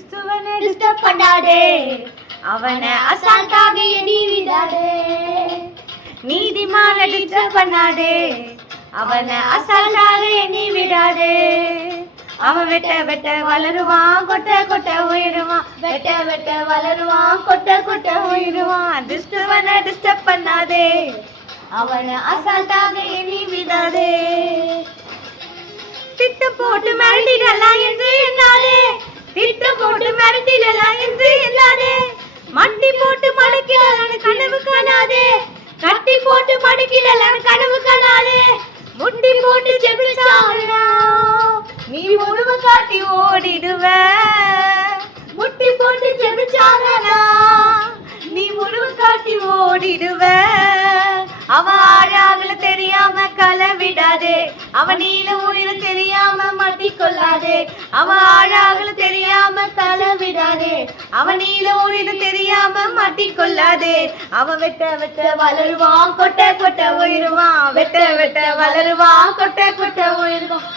கிறிஸ்துவனை disturb பண்ணாதே, அவனை அசால்ட்டாக எண்ணி விடாதே. நீதிமான டிஸ்டர்ப் பண்ணாதே, அவனை அசால்ட்டாக எண்ணி விடாதே. அவன் வெட்ட வெட்ட வளருவான், கொட்ட கொட்ட உயிடுவான். வெட்ட வெட்ட வளருவான், கொட்ட கொட்ட உயிடுவான். கிறிஸ்துவனை டிஸ்டர்ப் பண்ணாதே, அவனை அசால்ட்டாக எண்ணி விடாதே. திட்டம் போட்டு மிரட்டிடலாம் என்று எண்ணாதே, திட்டம் போட்டு மிரட்டிடலாம் என்று எண்ணாதே. மண்டி போட்டு மடக்கிடலாம் கனவு காணாதே, கட்டி போட்டு மடக்கிடலாம் கனவு காணாதே. முட்டி போட்டு ஜெபிச்சாடா நீ உருவ காட்டி ஓடிடுவ. முட்டி போட்டு ஜெபிச்சாடா நீ உருவ காட்டி ஓடிடுவ. அவன் ஆழாகல தெரியாம கலவிடாதே, அவன் நீல உயிர தெரியாம மாட்டிக்கொள்ளாதே. அவன் ஆழாகல தெரியாம கலவிடாதே, அவன் நீல உயிர தெரியாம மாட்டிக்கொள்ளாதே. அவன் வெட்ட வெட்ட வளருவான், கொட்ட கொட்ட உயிடுவான். வெட்ட வெட்ட வளருவான், கொட்ட கொட்ட உயிடுவான்.